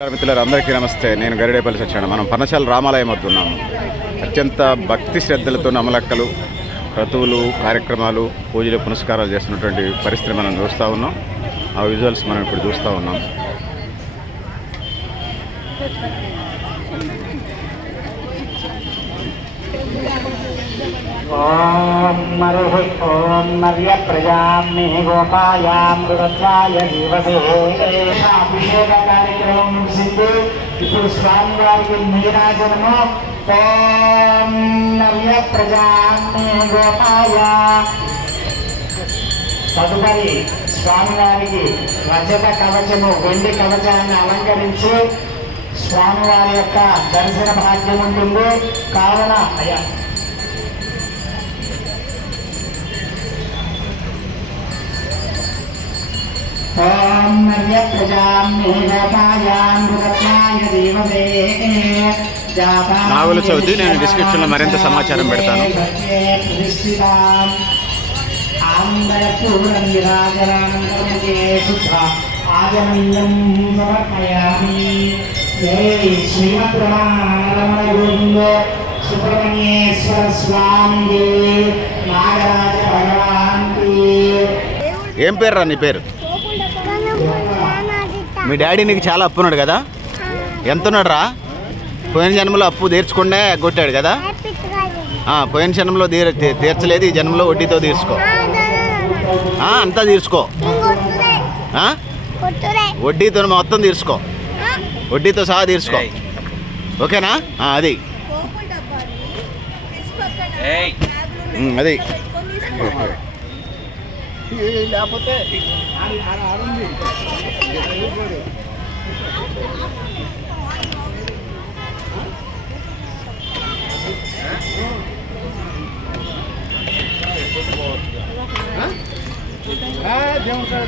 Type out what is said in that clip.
మిత్రులారు అందరికీ నమస్తే. నేను గరిడేపల్లి వచ్చాను మనం పనశాల రామాలయం వద్దున్నాము అత్యంత భక్తి శ్రద్ధలతో నమలక్కలు క్రతువులు కార్యక్రమాలు పూజలు పునస్కారాలు చేస్తున్నటువంటి పరిస్థితి మనం చూస్తూ ఉన్నాం. ఆ విజువల్స్ మనం ఇప్పుడు చూస్తూ ఉన్నాం. मरुः ॐ नव्यप्रजाम्नि गोपायां మృగత్వాయ జీవసే అభిషేక కార్యక్రమం ముగిసింది ఇప్పుడు స్వామివారికి నీరాజనము ఓం నవ్య ప్రజామ్ని గోపాయ తదుపరి స్వామివారికి రజత కవచము వెండి కవచాన్ని అలంకరించి స్వామివారి యొక్క దర్శన భాగ్యం ఉంటుంది కావున అయ్యా ॐ नव्यप्रजाम्नि गोपायां मृगत्वाय जीवसे నాగుల చవితి నేను డిస్క్రిప్షన్లో మరింత సమాచారం పెడతాను. ఆందరపూర్ణం విరాజనానందరముఖే శుద్ధ ఆగమన్యం సమర్పయామి జై శ్రీమద్రమణ గోవింద సుబ్రహ్మణ్యేశ్వర స్వామి నాగరాజ భగవాన్ ఏం పేరు రా నీ పేరు మీ డాడీ నీకు చాలా అప్పు ఉన్నాడు కదా? ఎంత ఉన్నాడు రా పోయిన జన్మలో అప్పు తీర్చకుండా కొట్టాడు కదా? పోయిన జన్మలో తీర తీర్చలేదు ఈ జన్మలో వడ్డీతో తీర్చుకో. అంతా తీర్చుకో. వడ్డీతో మొత్తం తీర్చుకో. వడ్డీతో సహా తీర్చుకో. ఓకేనా? అది. అది. లేకపోతే હા જેવું કરે